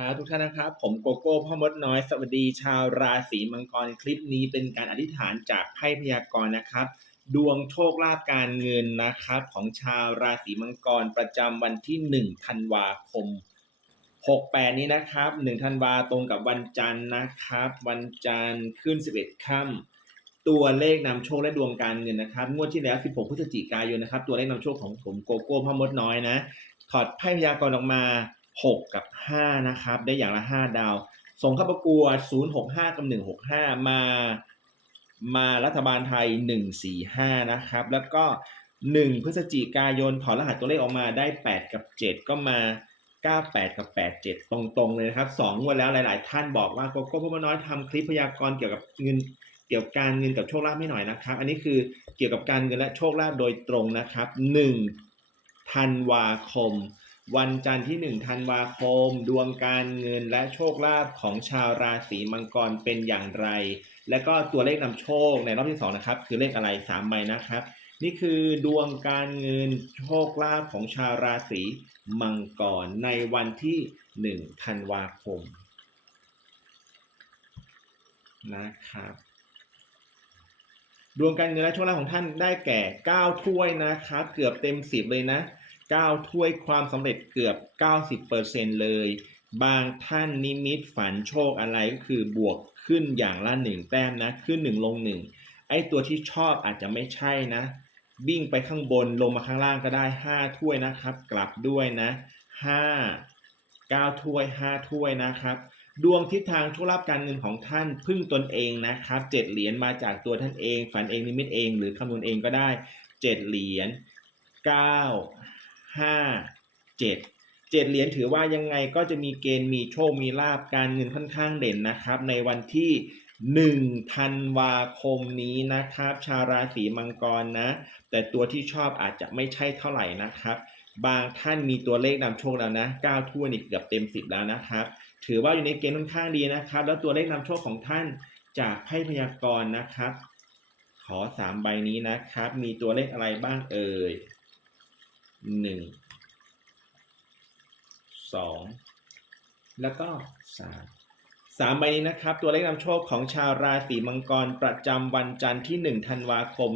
ครับทุกท่านนะครับ ผมโกโก้พ่อมดน้อย สวัสดีชาวราศีมังกรคลิปนี้เป็นการอธิษฐานจากไพ่พยากรณ์นะครับ ดวงโชคลาภการเงินนะครับ ของชาวราศีมังกรประจำวันที่1ธันวาคม 68 นี้นะครับ1ธันวาตรงกับวันจันทร์นะครับ วันจันทร์ขึ้น 11ค่ำตัวเลขนำโชคและดวงการเงินนะครับงวดที่แล้ว 16 พฤศจิกายนนะครับ ตัวเลขนำโชคของผมโกโก้พ่อมดน้อยนะถอดไพ่พยากรณ์ออกมา 6 กับ 5 นะครับ ได้อย่างละ 5 ดาว ส่งเข้าประกวด 065 กับ 165 มา มารัฐบาลไทย 145 นะครับ แล้วก็ 1 พฤศจิกายนถอดรหัสตัวเลขออกมาได้ 8 กับ 7 ก็มา 98 กับ 87 ตรงๆ เลยนะครับ2งวดแล้วหลาย ๆ ท่านบอกว่าโกโก้พ่อมน้อยทำคลิปพยากรณ์เกี่ยวกับเงินเกี่ยวกับการเงินกับโชคลาภให้หน่อยนะครับ อันนี้คือเกี่ยวกับการเงินและโชคลาภโดยตรงนะครับ 1 ธันวาคม วันจันทร์ที่ 1 ธันวาคม ดวงการเงินและโชคลาภของชาวราศีมังกรเป็นอย่างไร และก็ตัวเลขนำโชคในรอบที่2นะครับคือเลขอะไร3ใบนะครับ นี่คือดวงการเงินโชคลาภของชาวราศีมังกรในวันที่ 1 ธันวาคมนะครับดวงการเงินและโชคลาภของท่านได้แก่ 9 ถ้วยนะครับ เกือบเต็ม 10 เลยนะ 9 ถ้วยความสำเร็จเกือบ 90%เลย บางท่านนิมิตฝันโชคอะไรก็คือบวกขึ้นอย่างละ1แต้มนะ ขึ้น1ลง1ไอ้ตัวที่ชอบอาจจะไม่ใช่นะวิ่งไปข้างบนลงมาข้างล่างก็ได้ 5 ถ้วยนะครับ กลับด้วยนะ 5 9 ถ้วย 5 ถ้วยนะครับ ดวงทิศทางโชคลาภการเงินของท่านพึ่งตนเองนะครับเจ็ดเหรียญมาจากตัวท่านเอง ฝันเองนิมิตเอง หรือคำนวณเองก็ได้เจ็ดเหรียญเก้า ห้าเจ็ดเจ็ดเหรียญถือว่ายังไงก็จะมีเกณฑ์มีโชคมีลาบการเงินค่อนข้างเด่นนะครับ ในวันที่หนึ่งธันวาคมนี้นะครับ ชาวราศีมังกรนะ แต่ตัวที่ชอบอาจจะไม่ใช่เท่าไหร่นะครับ บางท่านมีตัวเลขนำโชคแล้วนะ9ทั่วนี่เกือบเต็ม 10 แล้วนะครับ ถือว่าอยู่ในเกณฑ์ค่อนข้างดีนะครับ แล้วตัวเลขนำโชคของท่านจากไพ่พยากรณ์นะครับ ขอ 3 ใบนี้นะครับ มีตัวเลขอะไรบ้างเอ่ย 1 2แล้วก็3สามใบนี้นะครับ ตัวเลขนำโชคของชาวราศีมังกรประจำวันจันทร์ที่ 1 ธันวาคม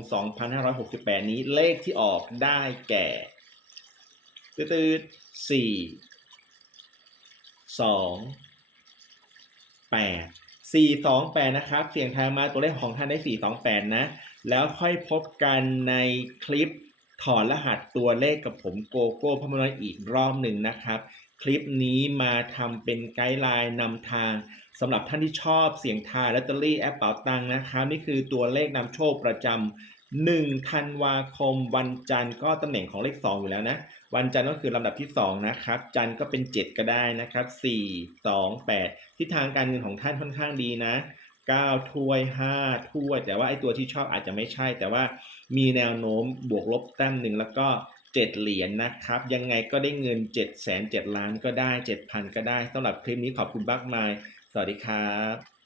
2568 นี้เลขที่ออกได้แก่ตืดๆสี่สองแปดสี่สองแปดนะครับ เสียงทายมาตัวเลขของท่านได้สี่สองแปดนะ แล้วค่อยพบกันในคลิป ถอดรหัสตัวเลขกับผมโกโก้พมนอยอีกรอบหนึ่งนะครับ คลิปนี้มาทำเป็นไกด์ไลน์นำทางสำหรับท่านที่ชอบเสียงทายลอตเตอรี่แอปเป๋าตังค์นะครับ นี่คือตัวเลขนำโชคประจำหนึ่งธันวาคม วันจันทร์ก็ตำแหน่งของเลข 2 อยู่แล้วนะ วันจันทร์ก็คือลำดับที่ 2 นะครับ จันทร์ก็เป็น 7 ก็ได้นะครับ 4 2 8ทิศทางการเงินของท่านค่อนข้างดีนะ 9 ถ้วย 5 ถ้วย แต่ว่าไอตัวที่ชอบอาจจะไม่ใช่ แต่ว่ามีแนวโน้มบวกลบแต้มหนึ่งแล้วก็ 7 เหรียญนนะครับ ยังไงก็ได้เงิน 7 0 0 0 0 7ล้านก็ได้ 7,000 ก็ได้สำหรับคลิปนี้ขอบคุณมากมาย สวัสดีครับ